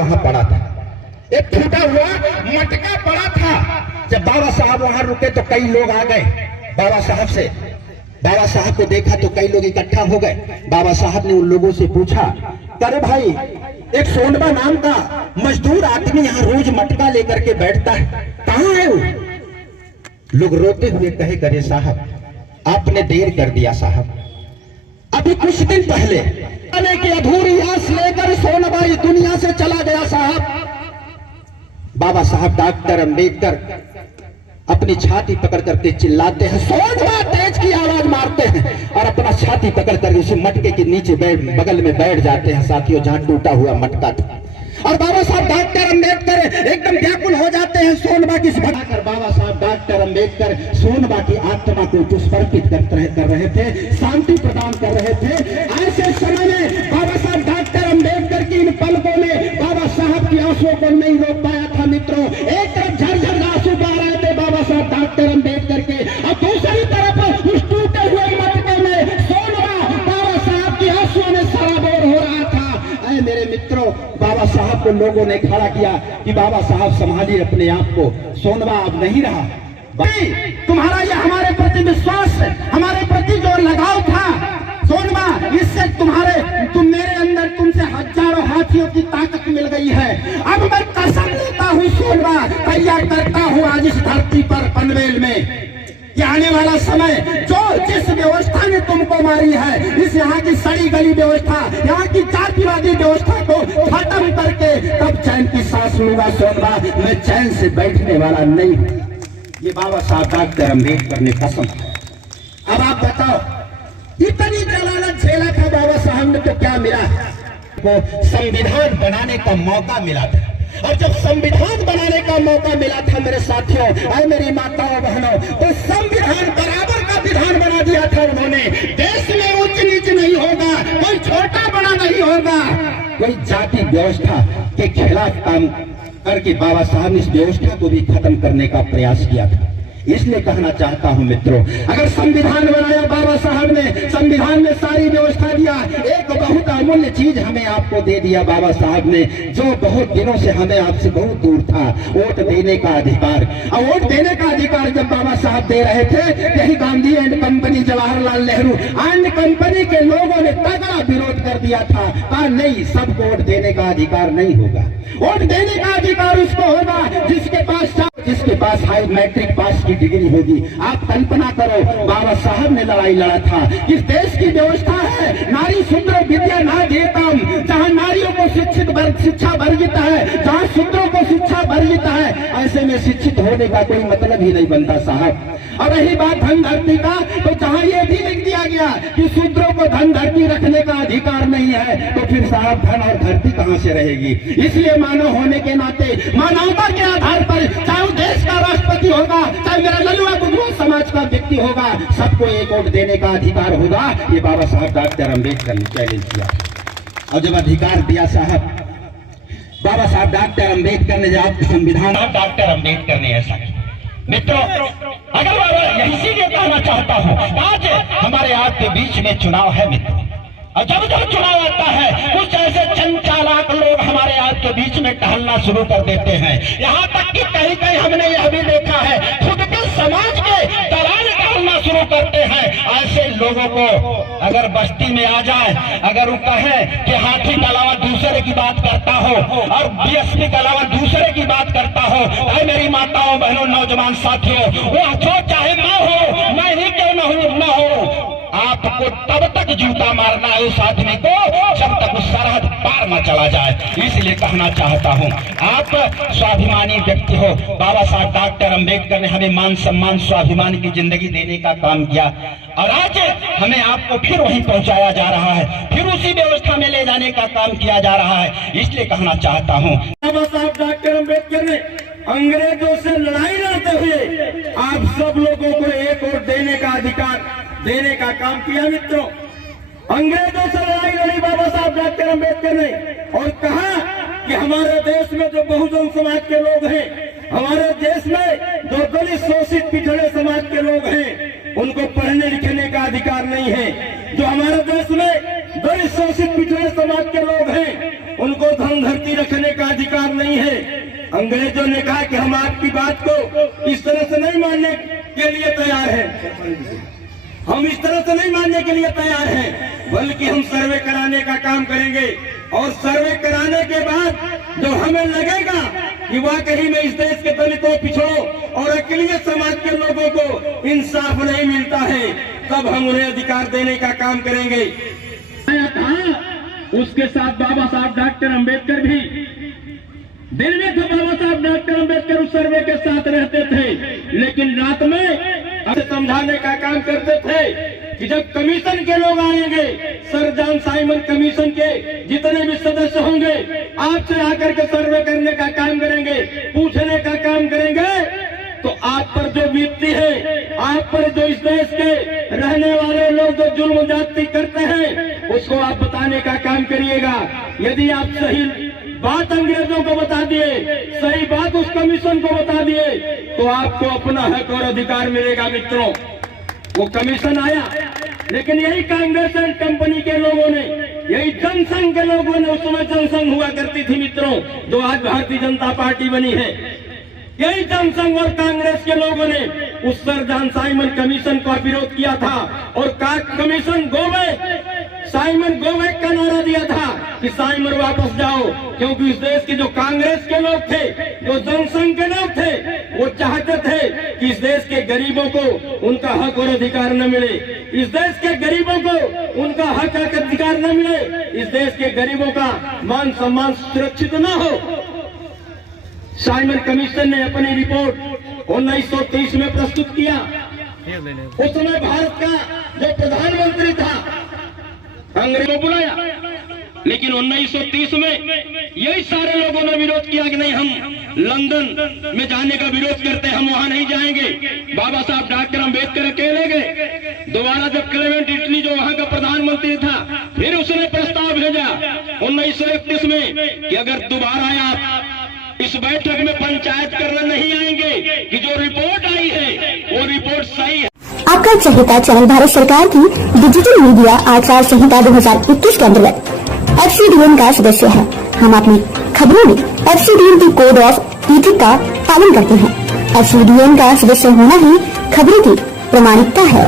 वहां पड़ा था, एक टूटा हुआ मटका पड़ा था। जब बाबा साहब वहां रुके तो कई लोग आ गए बाबा साहब से। बाबा साहब को देखा तो कई लोग इकट्ठा हो गए। बाबा साहब ने उन लोगों से पूछा, अरे भाई, एक सोनबा नाम का मजदूर आदमी यहाँ रोज मटका लेकर के बैठता है, कहाँ है वो? लोग रोते हुए कहे, करे साहब, आपने देर कर दिया साहब। अभी कुछ दिन पहले आने की अधूरी आस लेकर सोनबा इस दुनिया से चला गया साहब। बाबा साहब डॉक्टर अंबेडकर अपनी छाती पकड़ करके चिल्लाते हैं, सोनबा, तेज की आवाज मारते हैं और अपना छाती पकड़ कर उसी मटके के नीचे बगल में बैठ जाते हैं साथियों, जहां टूटा हुआ मटका था। और बाबा साहब डॉक्टर अंबेडकर एकदम व्याकुल हो जाते हैं सोनबा की कर। बाबा साहब डॉक्टर अंबेडकर सोनबा की आत्मा को पुष्पर्पित कर रहे थे, शांति प्रदान कर रहे थे। ऐसे समय में बाबा साहब डॉक्टर अंबेडकर की इन पलकों में बाबा साहब की आंसुओं को नहीं रोक पाया था मित्रों। एक तरफ झरझर आंसू बह रहे थे बाबा साहब डॉक्टर अंबेडकर के, और दूसरी तरफ उस टूटे हुए मटके में सोनबा बाबा साहब की आंसुओं में सराबोर हो रहा था। ऐ मेरे मित्रों, बाबा साहब को लोगों ने खड़ा किया कि बाबा साहब संभालिए अपने आप को, सोनबा अब नहीं रहा। भाई, तुम्हारा ये हमारे प्रति विश्वास, हमारे प्रति जो लगाव था सोनबा, इससे तुम मेरे अंदर तुमसे हजारों हाथियों की ताकत मिल गई है। अब मैं कसम लेता हूँ सोनबा, तैयार करता हूँ आज इस धरती पर पनवेल में कि आने वाला समय जो जिस व्यवस्था ने तुमको मारी है, इस यहाँ की सड़ी गली व्यवस्था, यहाँ की जातिवादी व्यवस्था को खत्म करके तब चैन की सांस लूंगा सोनबा, मैं चैन से बैठने वाला नहीं हूँ। ये बाबा साहब डॉक्टर अंबेडकर ने कसम। अब आप बताओ, इतनी जलालत झेला था बाबा साहब ने तो क्या मिला? को संविधान बनाने का मौका मिला था, और जब संविधान बनाने का मौका मिला था मेरे साथियों और मेरी माताओं बहनों, तो संविधान बराबर का विधान बना दिया था उन्होंने। देश में उच्च नीच नहीं होगा, कोई छोटा बड़ा नहीं होगा, कोई जाति व्यवस्था के खिलाफ काम करके बाबा साहब ने इस व्यवस्था को भी खत्म करने का प्रयास किया था। इसलिए कहना चाहता हूं मित्रों, अगर संविधान बनाया बाबा साहब ने, संविधान में सारी व्यवस्था दिया, एक बहुत अमूल्य चीज हमें आपको दे दिया बाबा साहब ने, जो बहुत दिनों से हमें आपसे बहुत दूर था, वोट देने का अधिकार। और वोट देने का अधिकार जब बाबा साहब दे रहे थे, यही Gandhi and company, Jawaharlal Nehru and company के लोगों ने तगड़ा विरोध कर दिया था, कहा नहीं, सबको वोट देने का अधिकार नहीं होगा। वोट देने का अधिकार उसको होगा जिसके पास हाई मैट्रिक पास की डिग्री होगी। आप कल्पना करो, बाबा साहब ने लड़ाई लड़ा था। इस देश की व्यवस्था है, नारी शूद्र विद्या ना देतम, जहाँ नारियों को शिक्षा वर्जित है, जहाँ शूद्रों को शिक्षा वर्जित है, ऐसे में शिक्षित होने का कोई मतलब ही नहीं बनता साहब। और रही बात धन धरती का, तो जहाँ ये भी लिख दिया गया कि शूद्रों को धन धरती रखने का अधिकार नहीं है, तो फिर साहब धन और धरती कहाँ से रहेगी? इसलिए मानव होने के नाते, मानवता के आधार पर, चाहे देश का राष्ट्रपति होगा, चाहे मेरा लल्लुआ बुद्धुआ समाज का व्यक्ति होगा, सबको एक वोट देने का अधिकार होगा। ये बाबा साहब डॉक्टर अंबेडकर ने चैलेंज किया, और जब अधिकार दिया साहब, बाबा साहब डॉक्टर अंबेडकर ने जब संविधान, डॉक्टर अंबेडकर ने ऐसा किया। मित्रों, अगर इसीलिए कहना चाहता हूँ, आज हमारे आपके बीच में चुनाव है मित्रों, और जब जब चुनाव आता है, कुछ ऐसे चंद चालाक लोग हमारे आपके बीच में टहलना शुरू कर देते हैं। यहाँ तक कि कहीं कहीं हमने यह भी देखा है, खुद के समाज के दलाल टहलना शुरू करते हैं। ऐसे लोगों को अगर बस्ती में आ जाए, अगर वो कहे कि हाथी के अलावा दूसरे की बात करता हो और बीएसपी के अलावा दूसरे की बात करता हो, अरे मेरी माताओं बहनों नौजवान साथियों, वो जो चाहे ना हो, मैं ही क्यों न हो, आपको तब तक जूता मारना है उस आदमी को जब तक उस सरहद पार न चला जाए। इसलिए कहना चाहता हूं, आप स्वाभिमानी व्यक्ति हो। बाबा साहब डॉक्टर अंबेडकर ने हमें मान सम्मान स्वाभिमान की जिंदगी देने का काम किया, और आज हमें आपको फिर वहीं पहुंचाया जा रहा है, फिर उसी व्यवस्था में ले जाने का काम किया जा रहा है। इसलिए कहना चाहता हूं, बाबा साहब डॉक्टर अंबेडकर ने अंग्रेजों से लड़ाई लड़ते हुए आप सब लोगों को एक वोट देने का अधिकार देने का काम किया मित्रों। अंग्रेजों से लड़ाई लड़ी बाबा साहब डॉक्टर अंबेडकर ने, और कहा कि हमारे देश में जो बहुजन समाज के लोग हैं, हमारे देश में जो दलित शोषित पिछड़े समाज के लोग हैं, उनको पढ़ने लिखने का अधिकार नहीं है। जो हमारे देश में दलित शोषित पिछड़े समाज के लोग हैं, उनको धरती रखने का अधिकार नहीं है। अंग्रेजों ने कहा कि हम आपकी बात को इस तरह से नहीं मानने के लिए तैयार हैं, हम इस तरह से नहीं मानने के लिए तैयार हैं, बल्कि हम सर्वे कराने का काम करेंगे। और सर्वे कराने के बाद जो हमें लगेगा कि वाकई में इस देश के दलितों, पिछड़ों और अकलियत समाज के लोगों को इंसाफ नहीं मिलता है, तब हम उन्हें अधिकार देने का काम करेंगे। उसके साथ बाबा साहब डॉक्टर अंबेडकर भी, दिन में तो बाबा साहब डॉक्टर अंबेडकर उस सर्वे के साथ रहते थे, लेकिन रात में समझाने का काम करते थे कि जब कमीशन के लोग आएंगे, सर जॉन साइमन कमीशन के जितने भी सदस्य होंगे, आपसे आकर के सर्वे करने का काम करेंगे, पूछने का काम करेंगे, तो आप पर जो बीतती है, आप पर जो इस देश के रहने वाले लोग जो जुल्म ज्यादती करते हैं, उसको आप बताने का काम करिएगा। यदि आप सही बात अंग्रेजों को बता दिए, सही बात उस कमीशन को बता दिए, तो आपको अपना हक और अधिकार मिलेगा। मित्रों, वो कमीशन आया, लेकिन यही कांग्रेस एंड कंपनी के लोगों ने, यही जनसंघ के लोगों ने, उस समय जनसंघ हुआ करती थी मित्रों, जो आज भारतीय जनता पार्टी बनी है, यही जनसंघ और कांग्रेस के लोगों ने उस सर जॉन साइमन कमीशन का विरोध किया था और कमीशन गोवे, साइमन गोवे का नारा दिया था कि साइमन वापस जाओ, क्योंकि इस देश के जो कांग्रेस के लोग थे, जो जनसंघ के लोग थे, वो चाहते थे कि इस देश के गरीबों को उनका हक और अधिकार न मिले, इस देश के गरीबों को उनका हक और अधिकार न मिले, इस देश के गरीबों का मान सम्मान सुरक्षित न हो। साइमन कमीशन ने अपनी रिपोर्ट 1930 में प्रस्तुत किया। उस समय भारत का जो प्रधानमंत्री था, अंग्रेजों को बुलाया, लेकिन 1930 में यही सारे लोगों ने विरोध किया कि नहीं, हम लंदन में जाने का विरोध करते हैं, हम वहां नहीं जाएंगे। बाबा साहब डॉक्टर अंबेडकर अकेले गए। दोबारा जब क्लेमेंट इटली जो वहां का प्रधानमंत्री था, फिर उसने प्रस्ताव भेजा 1931 में कि अगर दोबारा आप इस बैठक में पंचायत करने नहीं आएंगे कि जो रिपोर्ट आई है वो रिपोर्ट सही है। आपका चहेता चैनल भारत सरकार की डिजिटल मीडिया आचार संहिता 2021 के अंतर्गत FCDN का सदस्य है। हम अपनी खबरों में FCDN की कोड ऑफ इथिक्स का पालन करते हैं। FCDN का सदस्य होना ही खबरों की प्रामाणिकता है।